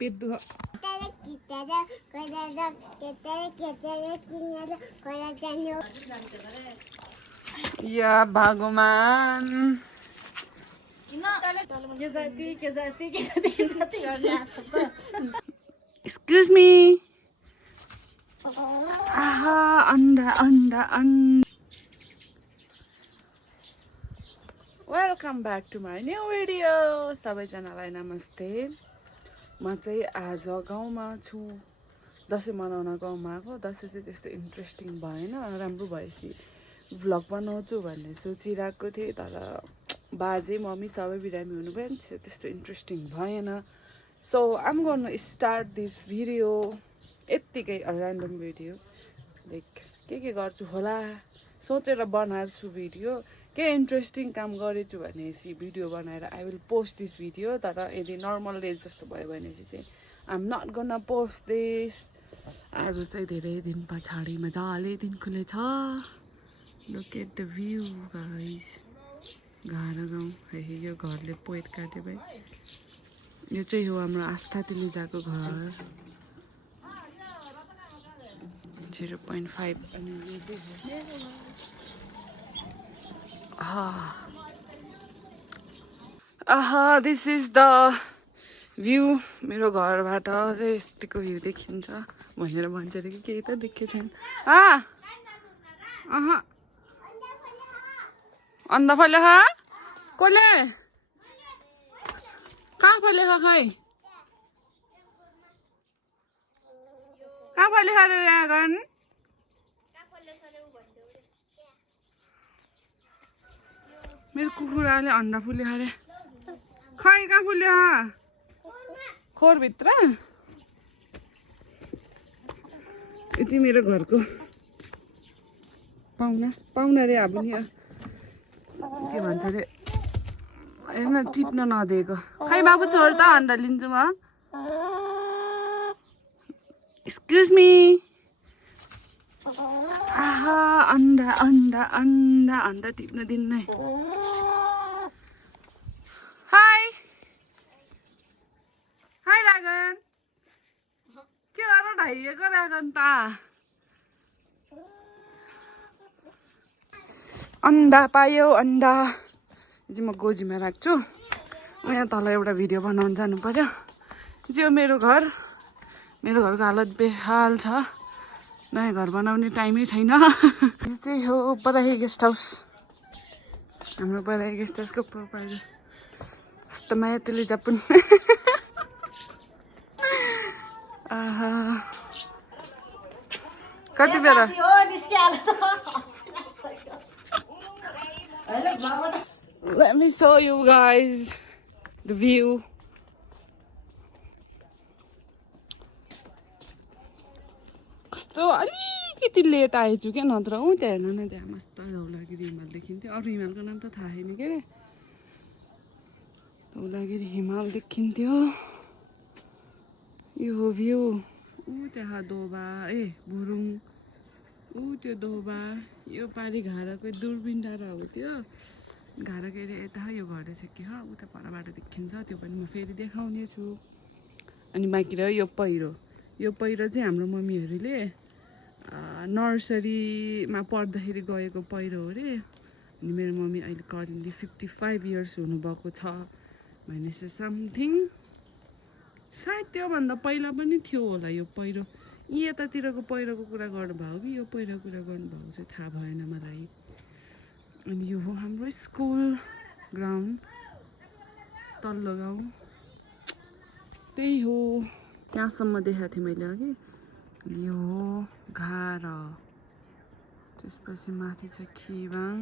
पेट दुख या भगवान एक्सक्यूज मी आहा अंडा अंडा अंडा welcome back to my new video सबैजनालाई नमस्ते म चाहिँ आज गाउँमा छु दसैँ मनाउन गाउँमा आएको दसैँ चाहिँ त्यस्तो इन्ट्रेस्टिङ भएन राम्रो भएपछि भ्लग बनाउँछु भन्ने सोचिरहेको थिएँ तर बाजे मम्मी सबै बिरामी हुनुभयो नि त्यस्तो इन्ट्रेस्टिङ भएन so I am gonna start this video यत्तिकै ऱ्यान्डम भिडियो लाइक के गर्छु होला सोचेर बनाएको छु भिडियो के इन्ट्रेस्टिङ काम गरेछु भनेपछि भिडियो बनाएर I will post this video तर यदि नर्मल डेज जस्तो भयो भनेपछि चाहिँ I am not gonna post this आज चाहिँ धेरै दिन पछाडि मजाले दिन खुलेछ look at the view guys गाह्रो गाउँ है यो घरले पोइट काट्यो भाइ यो चाहिँ हो हाम्रो आस्था तिलिजाको घर 0.5 अनि यो चाहिँ दिस इज द भ्यू मेरो घरबाट चाहिँ यतिको भ्यू देखिन्छ भनेर भन्छ अरे कि केही त देखेको छैन अन्डा फल्यो खा कसले कहाँ फल्यो खा खै कहाँ फल्यो खा रे आँगन मेरो कुखुराले अन्डा फुल्यो अरे खै कहाँ फुल्यो खोरभित्र यति मेरो घरको पाहुना रे अब नि के भन्छ अरे हेर्न टिप्न नदिएको खै बाबु छोड त अन्डा लिन्छु म एक्सक्युज मी आहा अन्डा अन्डा अन्डा अन्डा टिप्न दिन्न हाई हाई रागन के गर ढाइएको रागन त अन्डा पायो अन्डा चाहिँ म गोजीमा राख्छु यहाँ तल एउटा भिडियो बनाउनु जानु पर्यो जो मेरो घरको हालत बेहाल छ नयाँ घर बनाउने टाइमै छैन यो चाहिँ हो बराही गेस्ट हाउस हाम्रो बराही गेस्ट हाउसको प्रोपाइटर कस्तो माया तिलिजा पनि कति बेला Let me show you guys the view. कस्तो अलिकति लेट आएछु क्या नत्र ऊ त्यहाँ हेर्नु न त्यहाँ मस्त धौलागिरी हिमाल देखिन्थ्यो अरू हिमालको नाम त थाहा छैन के अरे धौलागिरी हिमाल देखिन्थ्यो यो हो भ्यू ऊ त्यहाँ दोबा बुरुङ ऊ त्यो दोबा यो पारि घाँडाको दूरबिन डाँडा हो त्यो घाँडाको एरिया यता यो घर रहेछ कि उता परबाट देखिन्छ त्यो पनि म फेरि देखाउने छु अनि बाँकी रह्यो यो पहिरो चाहिँ हाम्रो मम्मीहरूले नर्सरीमा पढ्दाखेरि गएको पहिरो हो अरे अनि मेरो मम्मी अहिले करेन्टली 55 इयर्स हुनुभएको छ भनेपछि समथिङ सायद त्योभन्दा पहिला पनि थियो होला यो पहिरो यतातिरको पहिरोको कुरा गर्नुभयो कि यो पहिरोको कुरा गर्नुभएको चाहिँ थाहा भएन मलाई अनि यो हो हाम्रो स्कुल ग्राउन्ड तल्लो गाउँ त्यही हो त्यहाँसम्म देखाएको थिएँ मैले अघि यो हो घार त्यसपछि माथि चाहिँ खिवाङ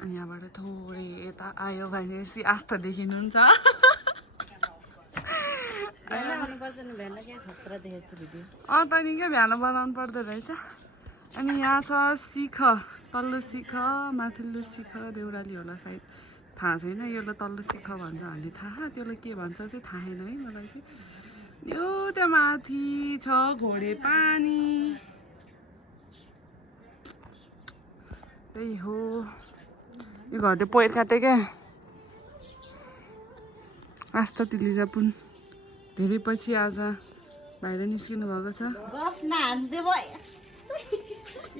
अनि यहाँबाट थोरै यता आयो भनेपछि आस्था देखिनुहुन्छ तैँले क्या भ्यान बनाउनु पर्दो रहेछ अनि यहाँ छ शिख तल्लो शिख माथिल्लो शिख देउराली होला सायद थाहा छैन यसलाई तल्लो शिख भन्छ भन्ने थाहा त्यसलाई के भन्छ चाहिँ थाहा छैन है मलाई चाहिँ यो त्यो माथि छ घोडे पानी त्यही हो यो घरले पोइट काटे क्या आस्था तिलिजा पुन धेरै पछि आज बाहिर निस्किनु भएको छ। गफ नहान्दे भयो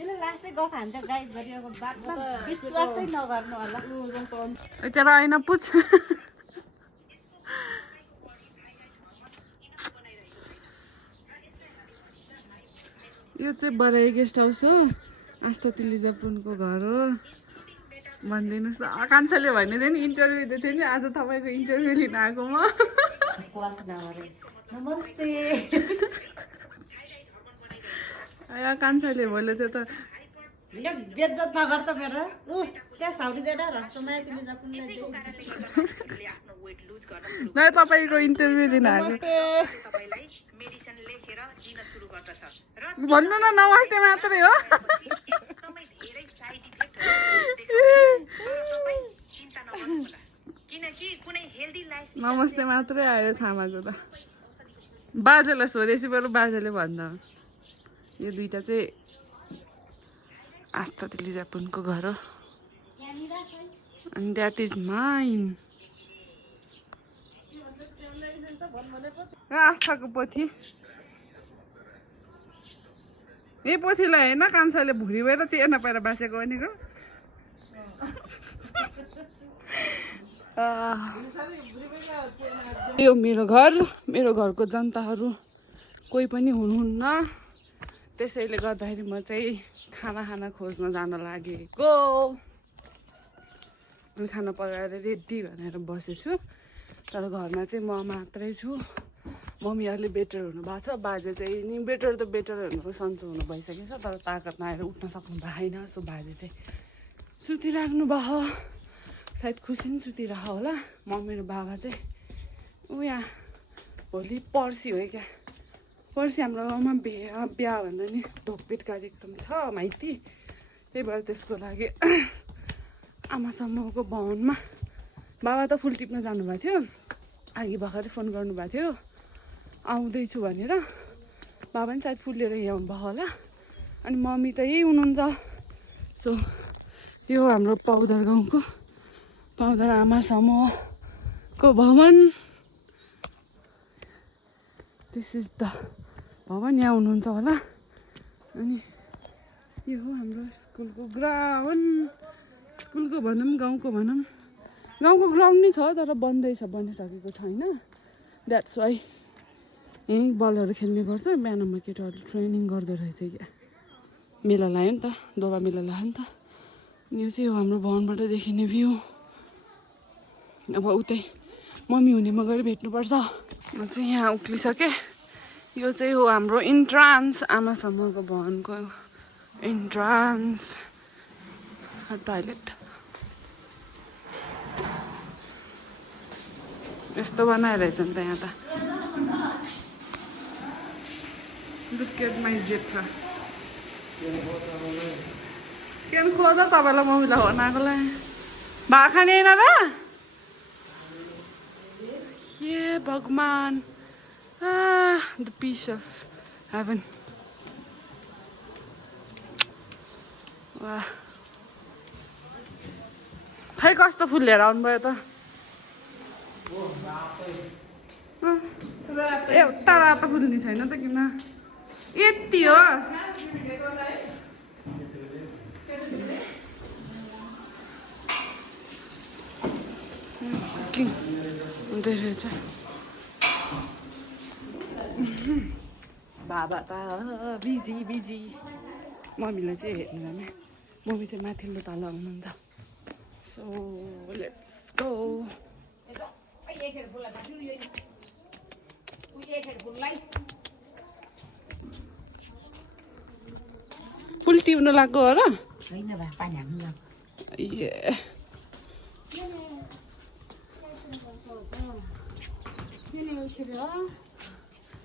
यसले लास्टै गफ हान्छ गाइस गरिएको बातमा विश्वासै नगर्नु होला। तर आइन पुछ यो चाहिँ बराई गेस्ट हाउस हो, आस्था तिलिजापुनको घर हो। भनिदिनुहोस् न, कान्छाले भनिदियो नि इन्टरभ्यू दिएको थियो नि, आज तपाईँको इन्टरभ्यू लिन आएको म। नमस्ते कान्छाले बोले थियो त बेज्जत नगर त मेरो त्यहाँ साउडी दिएर रस्तोमा तिलिजापुन नै तपाईँको इन्टरभ्यू लिन आएको। भन्नु न नमस्ते मात्रै हो। नमस्ते मात्रै आयो छामाको त। बाजेलाई सोधेपछि बरु बाजेले भन्दा यो दुइटा चाहिँ आस्था तिलिजापुनको घर हो। अनि द्याट इज माइन। आस्थाको पोथी, यही पोथीलाई होइन कान्छाले भुँडी भएर चेर्न पाएर बाँसेको भनेको। यो मेरो घर, मेरो घरको जनताहरू कोही पनि हुनुहुन्न, त्यसैले गर्दाखेरि म चाहिँ खाना खाना खोज्न जान लागेको। अनि खाना पकाएर रेडी भनेर बसेछु, तर घरमा चाहिँ म मात्रै छु। मम्मी अलि बेटर हुनुभएको छ, बाजे चाहिँ नि बेटर त बेटर हुनुको सन्चो हुनु भइसकेको छ, तर ताकत नआएर उठ्न सक्नु भएन। सो बाजे चाहिँ सुतिराख्नु भयो, सायद खुसी नि सुतिरह होला। मम्मी र बाबा चाहिँ यहाँ भोलि पर्सि हो क्या, पर्सि हाम्रो गाउँमा बिहा भन्दा नि ढोकपिट कार्यक्रम छ माइती, त्यही भएर त्यसको लागि आमा समूहको भवनमा बाबा त फुल टिप्न जानुभएको थियो। अघि भर्खरै फोन गर्नुभएको थियो आउँदैछु भनेर। बाबा नि सायद फुल लिएर यहाँ आउनुभयो होला। अनि मम्मी त यही हुनुहुन्छ। सो यो हाम्रो पौदर गाउँको पौदर आमा समूहको भवन। दिस इज द भवन, यहाँ हुनुहुन्छ होला। अनि यो हो हाम्रो स्कुलको ग्राउन्ड, स्कुलको भनौँ गाउँको भनौँ, गाउँको ग्राउन्ड नै छ तर बन्दैछ, बनिसकेको छैन। द्याट्स वाइ यहीँ बलहरू खेल्ने गर्छ। बिहानमा केटाहरू ट्रेनिङ गर्दो रहेछ क्या, मेला लाग्यो नि त, दोबा मेला लाग्यो नि त। यो चाहिँ हो हाम्रो भवनबाट देखिने भ्यू। अब उतै मम्मी हुनेमा गएर भेट्नुपर्छ। म चाहिँ यहाँ उक्लिसकेँ। यो चाहिँ हो हाम्रो इन्ट्रान्स, आमा समूहको भवनको इन्ट्रान्स टोयलेट। यस्तो बनाइरहेछ नि त यहाँ त। Look at my zebra. केन खोज्दा तपाईँलाई मम्मीलाई बनाएकोलाई भात खाने होइन र? ये भगवान, द पिस अफ हेभन। वाह, खै कस्तो फुल लिएर आउनुभयो त? एउटा रातो फुल नि छैन त किन? यति हो? हुँदै रहेछ। बाबा त बिजी बिजी। मम्मीलाई चाहिँ हेर्नु जाने, मम्मी चाहिँ माथिल्लो तल हुनुहुन्छ। So let's go. फुल टिप्नु लाग्यो हो र?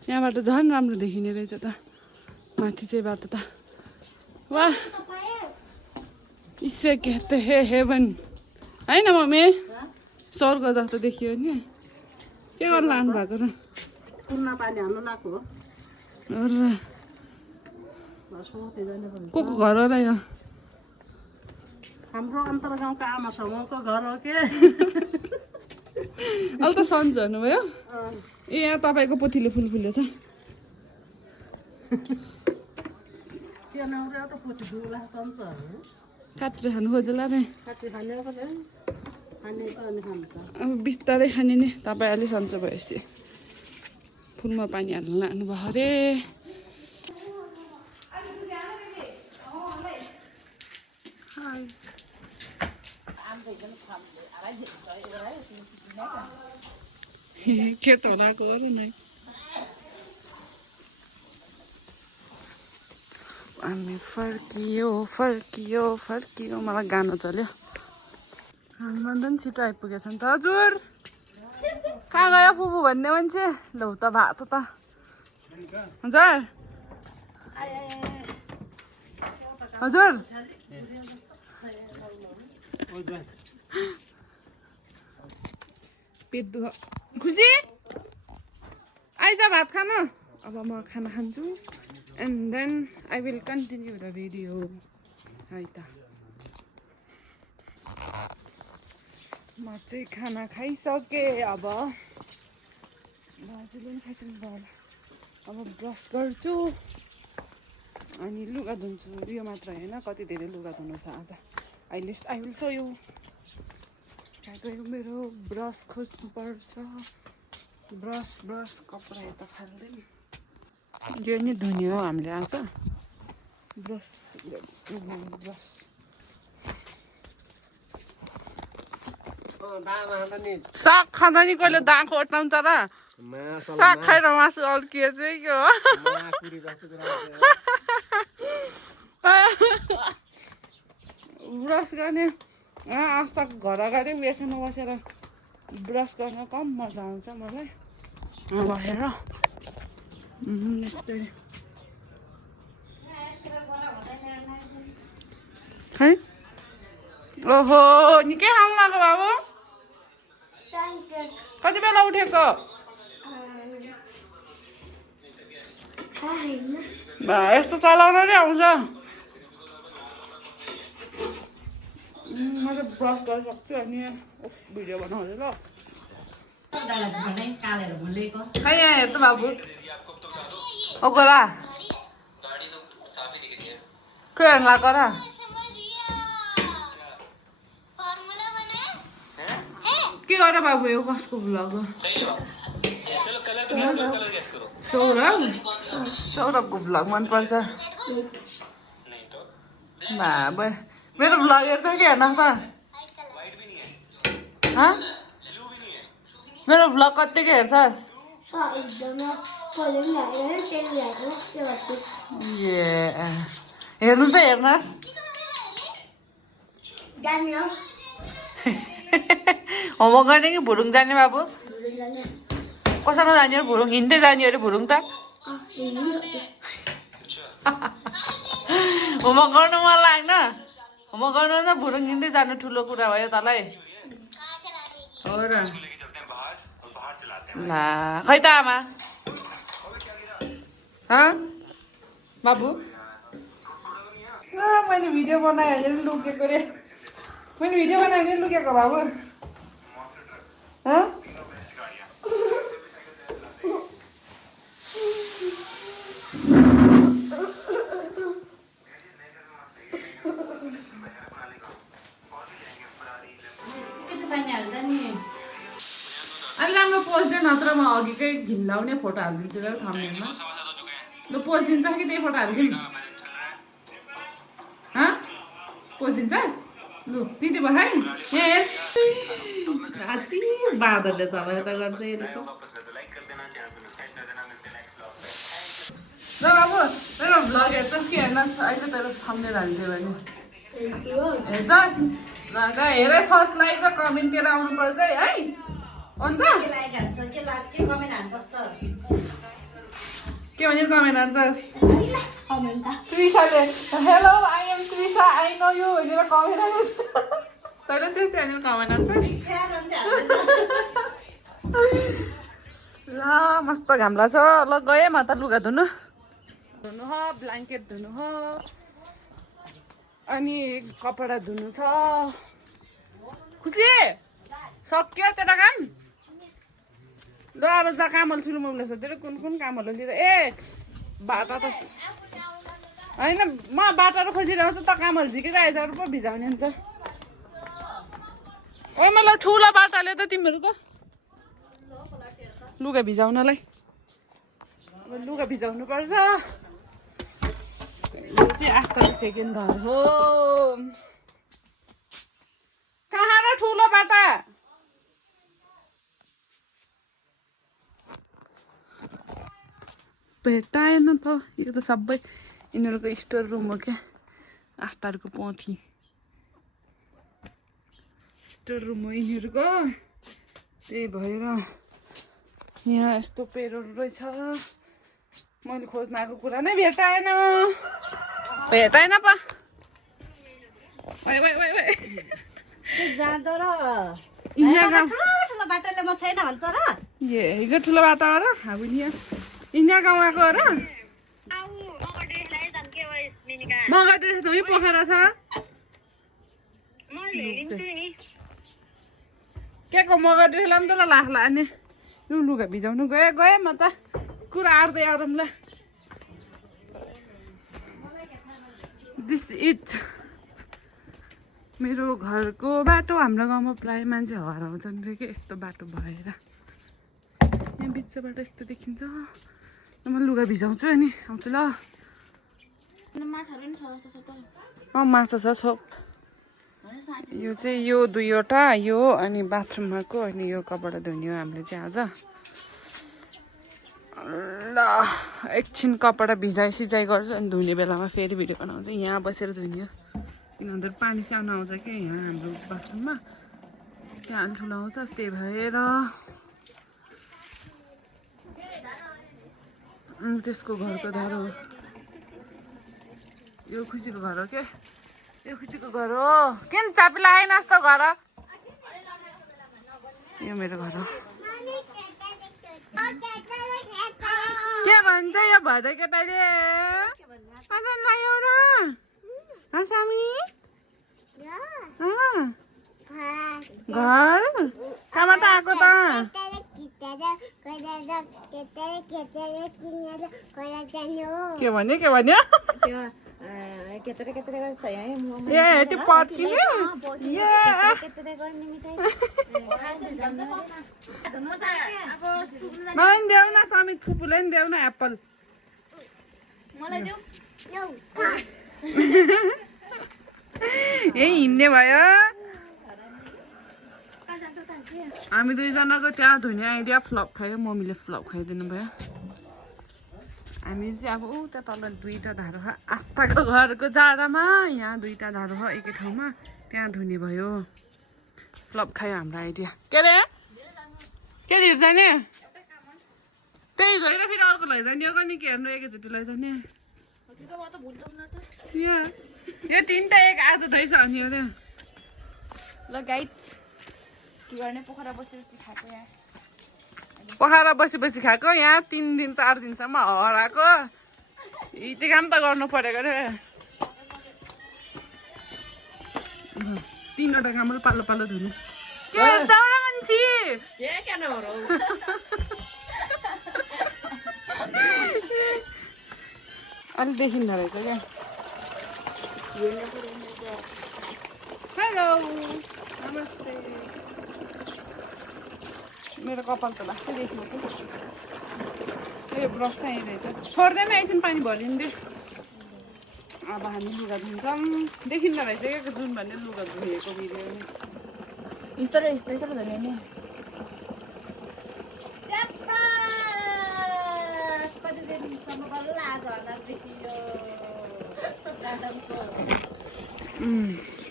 यहाँबाट झन् राम्रो देखिने रहेछ त, माथि चाहिँ बाटो त। वाह, इससे कहते हैं हेभन होइन मम्मी? स्वर्ग जस्तो देखियो नि। के गर्नु लानु भएको र? पुर्ना पानी हाल्नु लाग्यो हो। को को घर हो र यो? हाम्रो अन्तरगाउँको आमा समूहको घर हो के। अहिले त सन्च हेर्नुभयो ए यहाँ तपाईँको पोथीले फुल फुलेछ काटेर खानु खोजेला नै अब बिस्तारै खाने नि तपाईँ अलि सन्चो भएपछि फुलमा पानी हाल्नु लानु भयो अरे के त होला गरौँ नै हामी फर्कियो फर्कियो फर्कियो मलाई गाना चल्यो हनुमान पनि छिटो आइपुगेछ नि त हजुर कहाँ गयो फुपू भन्ने मान्छे लौ त भएको त हजुर हजुर पेट दुख खुसी आइज भात खान अब म खाना खान्छु and then I will continue the video है त म चाहिँ खाना खाइसकेँ अब बाजुले पनि खाइसक्नु भयो अब ब्रस गर्छु अनि लुगा धुन्छु यो मात्र होइन कति धेरै लुगा धुनु छ आज आई विल सो यु कहाँ गयो मेरो ब्रस खोज्नुपर्छ ब्रस कपडा यता फाल्दैन यो नि धुने हो हामीले आज ब्रस साग खाँदा नि कहिले दाँको ओट्लाउँछ र साग खाएर मासु अल्किए चाहिँ के हो ब्रस गर्ने आस्ताको घर अगाडि बेसनमा बसेर ब्रस गर्न कम मजा आउँछ मलाई बसेर है ओहो निकै खानु लाग्यो बाबु कति बेला उठेको यस्तो चलाउन नै आउँछ म त ब्रस गर्न सक्छु अनि भिडियो बनाउँदै ल खै यहाँ हेर त बाबु ओ गोला के हेर्नु लाग्यो र के गर बाबु यो कसको भ्लग हो सौरभको भ्लग मनपर्छ बाबा मेरो भ्लग हेर्छ कि हेर्न त मेरो भ्लग कतिको हेर्छस् ए हेर्नु त हेर्नुहोस् होमवर्क गर्ने कि भुरुङ जाने बाबु कसँग जाने अरे भुरुङ हिँड्दै जाने अरे भुरुङ त होमवर्क गर्नु मन लाग्न होमवर्क गर्नु त भुरुङ हिँड्दै जानु ठुलो कुरा भयो तँलाई हो र ला खै त आमा बाबु मैले भिडियो बनाएँ भने लुकेको रे मैले भिडियो बनाएँ भने लुकेको बाबु अलि राम्रो पोस्ट दे नत्र म अघिकै घिन्लाउने फोटो हालिदिन्छु ल थम्बनेलमा ल पोस्ट दिन्छ कि त्यही फोटो हालिदिउँ पोस्ट दिन्छस् लु दिदी भाइ यहाँ आची बाँदरले चलायो त गर्छ ल बाबु मेरो भ्लग हेर्छस् कि हेर्नुहोस् अहिले तेरो थम्बनेल हालिदियो भने हेर्छस् ल हेरै फर्स्ट लाइक र कमेन्टतिर आउनुपर्छ है हुन्छ के भनेर कमेन्ट हान्छस् त्रिसाले hello I am Trisha I know you भनेर कमेन्ट हान्छ तैँले त्यस्तै भनेर कमेन्ट हान्छस् ल मस्त घाम लाग्छ ल गएँ म त लुगा धुनु हो ब्ल्याङ्केट धुनु हो अनि कपडा धुनु छ खुसी सक्यो तेरो काम ल अब जा कामहरू ठुलो मुगले छ तेरो कुन कामहरू लिएर ए बाटा त होइन म बाटाहरू खोजिरहेको छु त कामहरू झिकिरहेको छ पो भिजाउने हुन्छ ओइ मलाई ठुलो बाटाले त तिमीहरूको लुगा भिजाउनलाई अब लुगा भिजाउनु पर्छ यो चाहिँ आस्थाको सेकेन्ड घर हो कहाँ र ठुलो बाटा भेटाएन त यो त सबै यिनीहरूको स्टोर रुम हो क्या आस्थाहरूको पोथी स्टोर रुम हो यिनीहरूको त्यही भएर यहाँ यस्तो पेरोहरू रहेछ मैले खोज्न आएको कुरा नै भेटाएन पा जाँदो र यहाँ ठुलो बाटोले म छैन भन्छ र ये ठुलो बाटो हो र हामी यहाँ गाउँ आएको हो र मगर ड्रेस त उहीँ पोखरा छ के को मगर ड्रेस लाउँ त ल लाख लाने यो लुगा भिजाउनु गएँ म त कुरा आर्दै आरौँला दिस इज मेरो घरको बाटो हाम्रो गाउँमा प्राय मान्छे हराउँछन् रे के यस्तो बाटो भएर यहाँ बिचबाट यस्तो देखिन्छ म लुगा भिजाउँछु अनि आउँछु ल माछा छ छोप यो चाहिँ यो दुईवटा यो अनि बाथरुममाको अनि यो कपडा धुने हो हामीले चाहिँ आज ल एकछिन कपडा भिजाइ सिजाइ गर्छु अनि धुने बेलामा फेरि भिडियो बनाउँछु यहाँ बसेर धुने हो किनभने पानी साउन आउँछ क्या यहाँ हाम्रो बाथरुममा त्यहाँ ठुलो आउँछ त्यही भएर त्यसको घरको धारो यो खुसीको घर हो के यो खुसीको घर हो किन चापी लगाएन जस्तो घर यो मेरो घर हो के भन्छ यो भदै केटाले एउटा सामी घर कहाँबाट आएको त के भन्यो ए त्यो पट किन्यो मलाई नि देऊ न समित फुपूलाई नि देऊ न एप्पल यही हिँड्ने भयो हामी दुईजनाको त्यहाँ धुने आइडिया फ्लप खायो मम्मीले फ्लप खाइदिनु भयो हामी चाहिँ अब उता तल दुईवटा धारो छ आस्थाको घरको जाडामा यहाँ दुईवटा धारो छ एकै ठाउँमा त्यहाँ धुने भयो फ्लप खायो हाम्रो आइडिया के अरे के लिएर जाने त्यही गएर फेरि अर्को लैजाने हो नि के हेर्नु एकैचोटि लैजाने यो तिनवटा एक आज धोइसक्ने अरे ल गाइड्स के गर्ने पोखरा बसेपछि खाएको यहाँ पोखरा बसी खाएको यहाँ 3 दिन 4 दिनसम्म हराएको यति काम त गर्नु परेको रे 3वटा कामहरू पाल्लो पाल्लो धुने के जाउरा मान्छे के क्या नहरौ अलि देखिन्न रहेछ क्या हेलो नमस्ते मेरो कपाल त लास्टै देख्नु यो ब्रस त यहीँ रहेछ छोड्दैन एकछिन पानी भरिदिए अब हामी लुगा धुन्छौँ देखिन्न रहेछ क्या जुन भन्ने लुगा धुएको भिडियो यत्रो धुने नि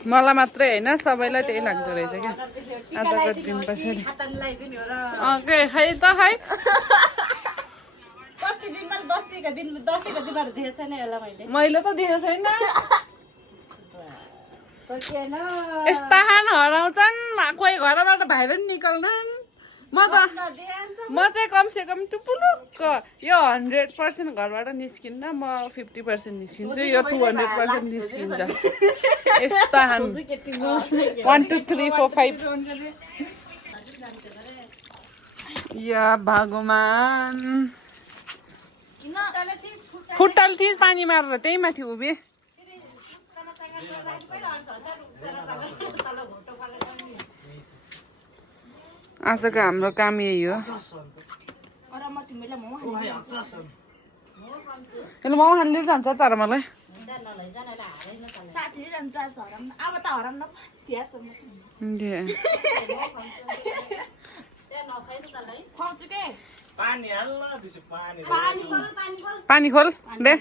मलाई मात्रै होइन सबैलाई त्यही लाग्दो रहेछ क्या आजको दिन पछाडि के खै त खै कति दिनमा दसैँको दिनबाट देखेको छैन यसलाई मैले त देखेको छैन सकिएन यस्ता खान हराउँछन् कोही घरबाट बाहिर नि निकल्दैन म चाहिँ कमसेकम टुपुलुक्क यो 100% घरबाट निस्किन्न म 50% निस्किन्छु यो 200% निस्किन्छ यस्ता खान 1 2 3 4 5 या भगवान किन तले थिच खुट्टा खुट्टाले थिच पानी मारेर त्यही माथि उभे आजको हाम्रो काम यही हो यसले मोमो खानु लिएर जान्छ तर मलाई पानी खोल दे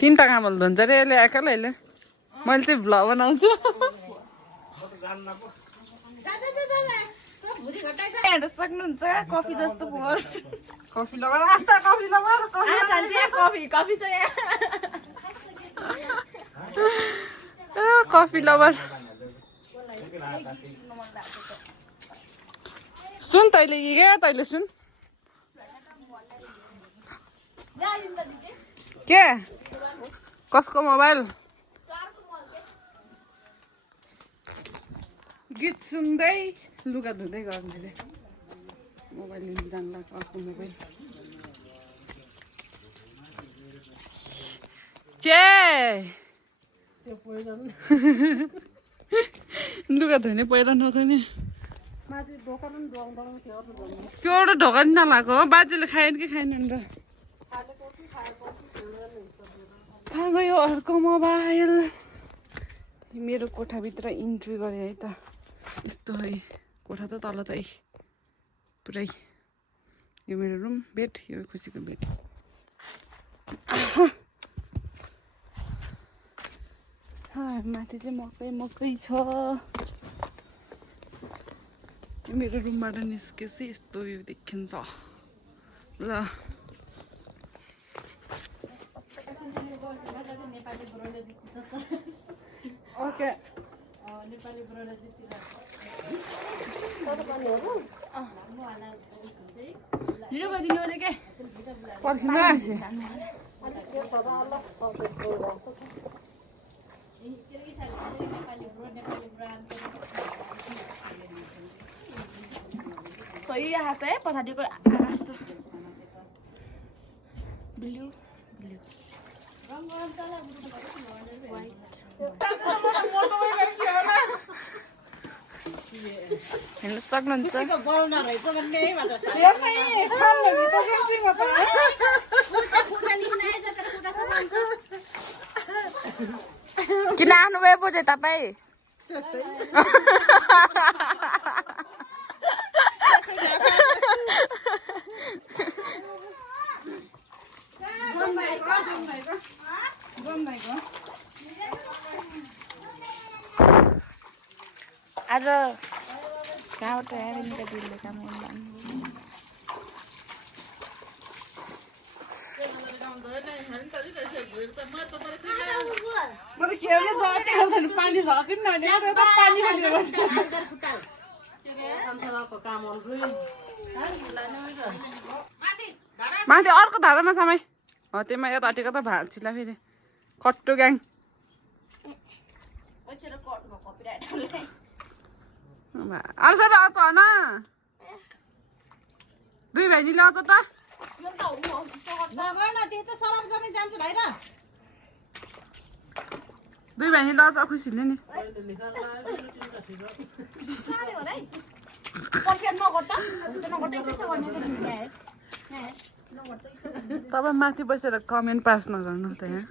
तीनटा कामल धुन्छ रे यसले एक्लैले मैले चाहिँ भ्लग बनाउँछु सक्नुहुन्छ कफी जस्तो पोहोर कफी लबर आस्था कफी लबर कफी चाहिँ कफी लबर सुन तैँले क्या तैँले सुन के कसको मोबाइल गीत सुन्दै लुगा धुँदै गर्ने मोबाइल लिनु जानु लाग्यो अर्को मोबाइल लुगा धुने पहिला नथ्यो नि त्यो एउटा ढोका नि नलाएको हो बाजेले खाएन कि खाएन र कहाँ गयो अर्को मोबाइल मेरो कोठाभित्र इन्ट्री गरेँ है त यस्तो है कोठा त तल चाहिँ पुरै यो मेरो रुम बेड यो खुसीको बेड माथि चाहिँ मकै छ मेरो रुमबाट निस्केपछि यस्तो यो देखिन्छ ल ओके सही हात है पछाडिको जस्तो ब्लू हेर्न सक्नुहुन्छ किन आउनुभयो बोजू तपाईँ आज कहाँबाट हेरेर दिलले काम गर्नु म त खेल्न जति गर्दैन पानी झकिन न पानी माथि अर्को धारामा समय हो त्यहीमा यता अटेको त भाँचिला फेरि कट्टो ग्याङ आउँछ र आउँछ होइन दुई भाइजीले आउँछ त दुई भाइजीले आउँछ खुसीले नि तपाईँ माथि बसेर कमेन्ट पास नगर्नु त यहाँ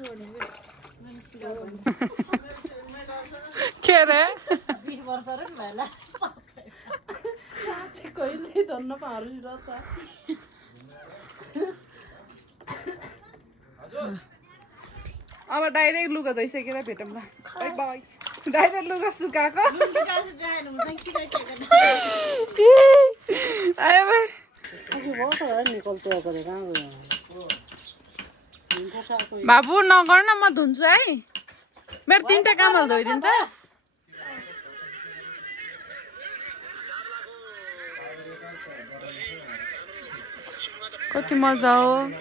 के अरे कहिले धन्न पाहरू र त अब डाइरेक्ट लुगा धोइसकेर भेटौँ ल बाई बाई डाइरेक्ट लुगा सुकाएको आयो भाइ बाबु नगर न म धुन्छु है मेरो 3टा कामल धोइदिन्छस् कति मजा हो।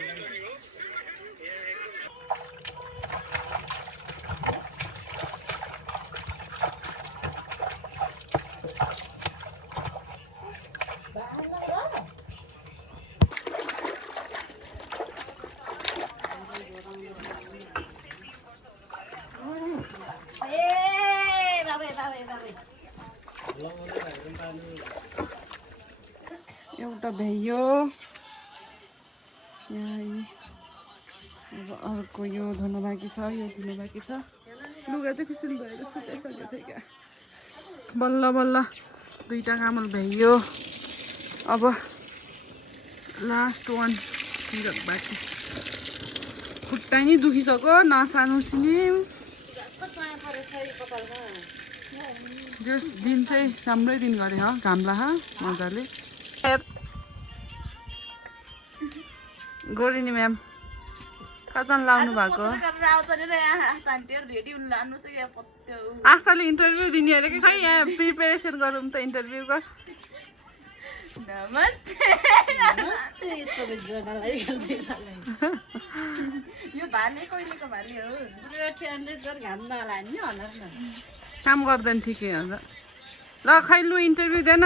एउटा भ्याइयो यहाँ अब अर्को यो धुनु बाँकी छ, यो धुनु बाँकी छ। लुगा चाहिँ कसरी धोएर सुकाइसकेको थियो क्या। बल्ल बल्ल दुईवटा कामल भ्याइयो। अब लास्ट वान सिरक बाँकी। खुट्टा नि दुखिसक्यो, नसानु सिने। दिन चाहिँ राम्रै दिन गरे ह, घामला मजाले। गोरिनी म्याम कता लाउनु भएको? आशाले इन्टरभ्यू दिने अरे कि खै यहाँ प्रिपेरेसन गरौँ त इन्टरभ्यूको। काम गर्दैन ठिकै हो त। ल खै लु इन्टरभ्यू देन।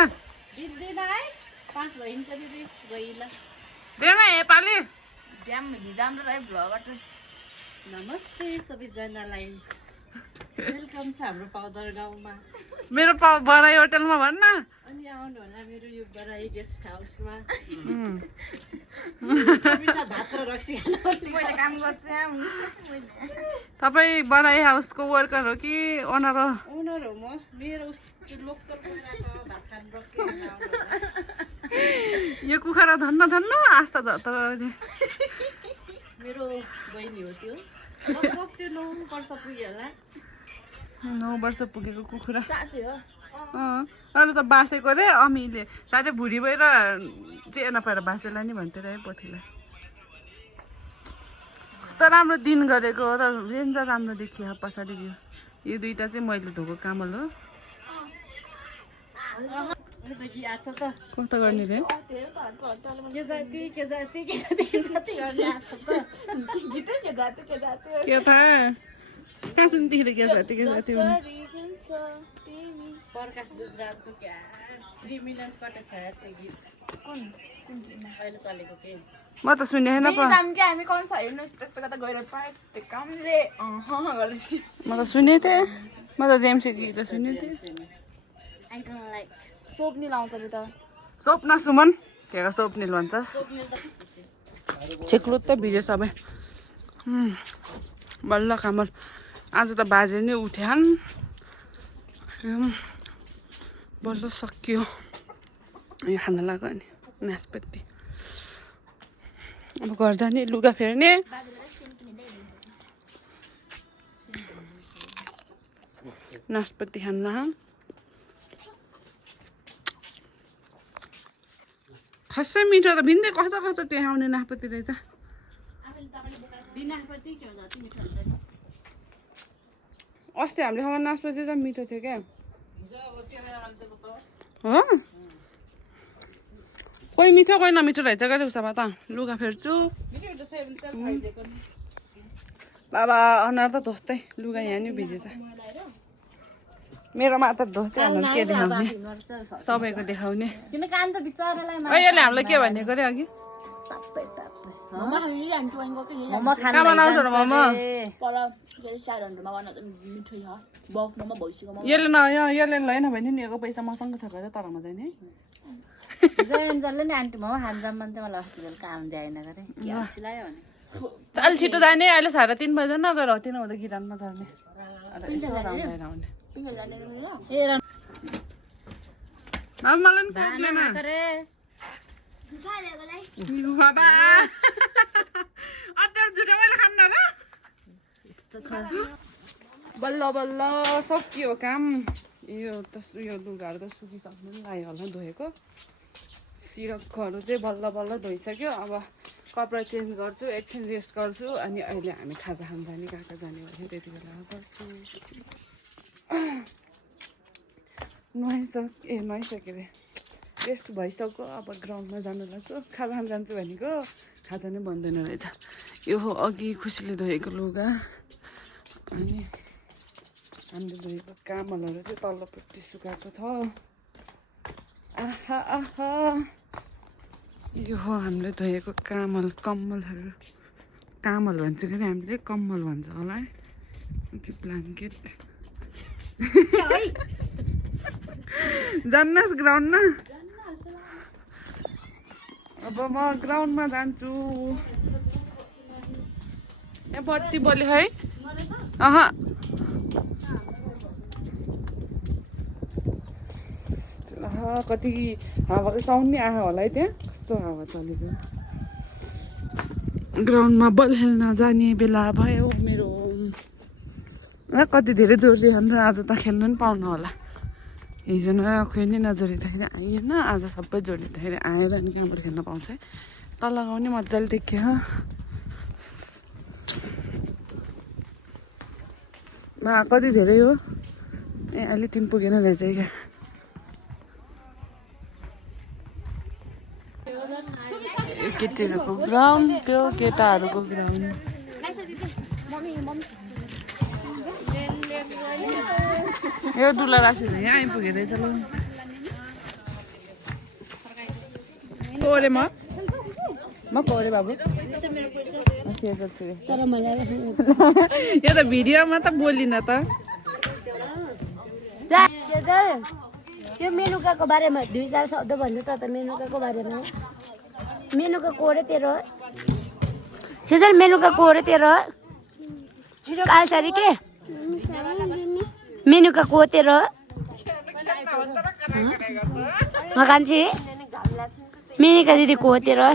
देन नेपाली। नमस्ते सबैजनालाई, वेलकम छ हाम्रो पाउदर गाउँमा। मेरो बराई होटलमा भन्न। अनि आउनु होला मेरो यो बराई गेस्ट हाउसमा। तपाईँ बराई हाउसको वर्कर हो कि ओनर हो? ओनर हो म। मेरो लोकल भात खानु रक्सी। यो कुखुरा धन्न धन्न आस्था त मेरो बहिनी हो त्यो। लगभग त्यो 9 वर्ष पुग्यो होला। 9 वर्ष पुगेको कुखुरा साँच्चै हो। अरू त बासेको रे अमीले साथै भुँडी भएर चाहिँ नपाएर बासेलाई नि भन्थ्यो रे पोथीलाई। कस्तो राम्रो दिन गरेको र रेन्जर राम्रो देखियो पछाडि भ्यू। यो दुईटा चाहिँ मैले धोएको कामल हो। कता गर्ने रे? के थाहा कहाँ सुन्थ्यो के जाति भने प्रकाश दुधराजको क्या 3 मिलियन कटे छ त्यो गीत। अहिले चलेको के म त सुनेन पो। हामी कौन सा हेर्नु त्यस्तो कता गएर पास त्यो कामले गर्छ। म त सुने थिएँ। म त जेम्स गीत सुने थिएँ। आई डोन्ट लाइक सोप्नी लाउँछ नि त। स्वप्न सुमन त्यहाँ स्वप्निल भन्छस्। छेक्लु त भिज्यो सबै। बल्ल कामल आज त बाजे नै उठ्यान्। बल्ल सकियो। यो खाना लाग्यो नि नास्पति। अब घर जाने लुगा फेर्ने। नास्पति खान्न खस्सै मिठो त भिन्दै कस्तो कस्तो टेहाउने नास्पति रहेछ। अस्ति हामीले खाएको नास्पति त मिठो थियो क्या। हो कोही मिठो कोही नमिठो रहेछ क्या उसो भए त। लुगा फेर्छु। बाबा अनुहार त धोस्तै लुगा यहाँ नि भिजेछ। मेरो मात्र धोस्तै अनुहार के देखाउने सबैको देखाउने। यसले हामीलाई के भनेको रे अघि? कहाँ बनाउँछ र मोमो? यसले लैन भने नि यो पैसा मसँग छ गरे तरमा जाने है। जयन्जलले नि आन्टी मोमो खान जाम भन्थ्यो मलाई अस्ति बेलुका आउनु दिएन गरे के अल्छी लाग्यो भने। चल छिटो जाने अहिले 3:30 बजे नगएर हो तिन हुँदा गिरानमा झर्ने। मलाई झुटा मैले खान्न ल। बल्ल बल्ल सकियो काम। यो लुगाहरू त सुकिसक्नु पनि लाग्यो होला धोएको। सिरकहरू चाहिँ बल्ल बल्ल धोइसक्यो। अब कपडा चेन्ज गर्छु, एकछिन रेस्ट गर्छु अनि अहिले हामी खाजा खान जाने कहाँ कहाँ जाने भने त्यति बेला गर्छु। नुहाइसके रे रेस्ट भइसक्यो अब ग्राउन्डमा जानु लाग्यो खाजा खान जान्छु भनेको खाजा नै बन्दैन रहेछ यो हो अघि खुसीले धोएको लुगा अनि हामीले धोएको कामलहरू चाहिँ तल्लोपट्टि सुकाएको छ आहा आहा यो हो हामीले धोएको कम्मलहरू कामल भन्छ कि हामीले कम्मल भन्छ होला है कि ब्ल्याङ्केट जान्नुहोस् ग्राउन्डमा अब म ग्राउन्डमा जान्छु यहाँ बत्ती बल्यो है कति हावा त साउन्ड नै आयो होला है त्यहाँ कस्तो हावा चलेको ग्राउन्डमा बल खेल्न जाने बेला भयो मेरो कति धेरै जोडले खान्छ आज त खेल्नु पनि पाउनु होला हिजो कोही नै नजोडिँदाखेरि आइएन आज सबै जोडिँदाखेरि आएर अनि कहाँबाट खेल्न पाउँछ है तल लगाउने मजाले देखियो कति धेरै हो ए अहिले तिमी पुगेन रहेछ क्या केटीहरूको ग्राउन्ड त्यो केटाहरूको ग्राउन्ड यो दुला राखेर यहाँ आइपुगेर चलो कोरे म कोरे बाबु यो त भिडियोमा त बोलिन त यो मेनुकाको बारेमा 2-4 शब्द भन्नु त मेनुकाको बारेमा मेनुका कोरे तेरो सेजल मेनुका कोरे तेरो कालसारी के मेनुका को तेरो मकान्छे मेनुका दिदी को तेरो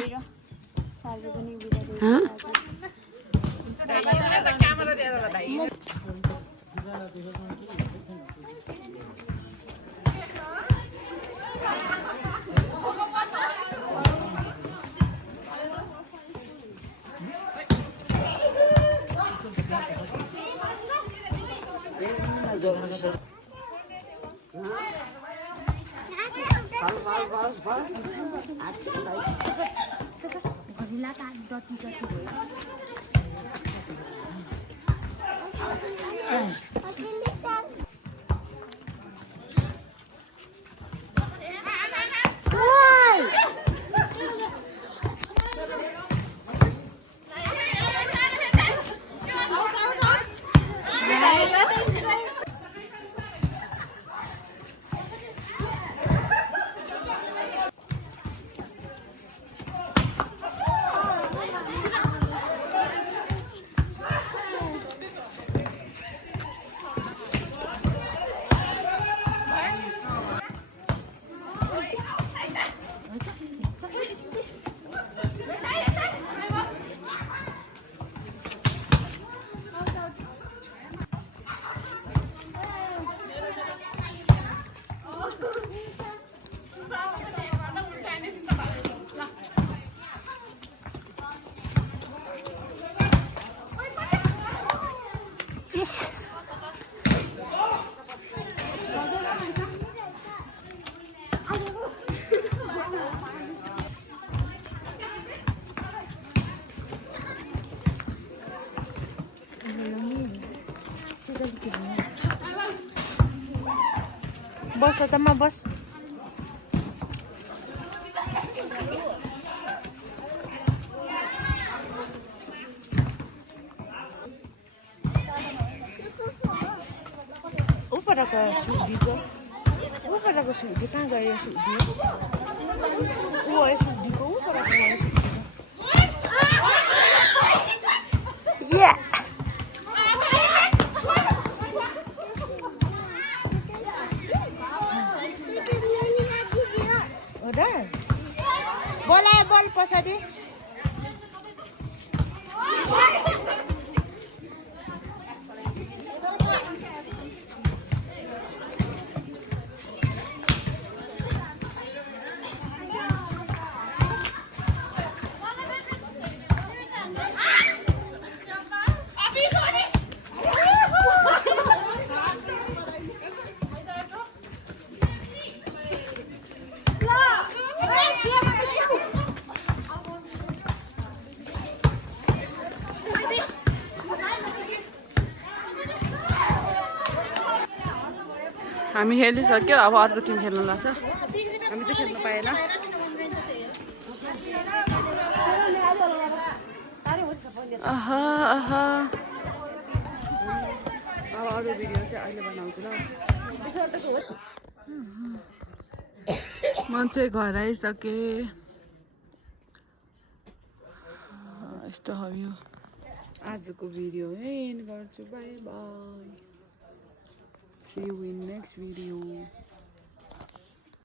बस त म बस ऊपरको सुधीको कहाँ गयो सुधी ऊ है सुधीको ऊपरको बोलायो बोल पछाडि हामी खेलिसक्यो अब अर्को टिम खेल्नु लाग्छ हामी चाहिँ खेल्नु पाएन आहा आहा अब अरू भिडियो चाहिँ अहिले बनाउँछु ल म चाहिँ घर आइसकेँ यस्तो हो यो आजको भिडियो एन्ड गर्छु bye bye see you in next video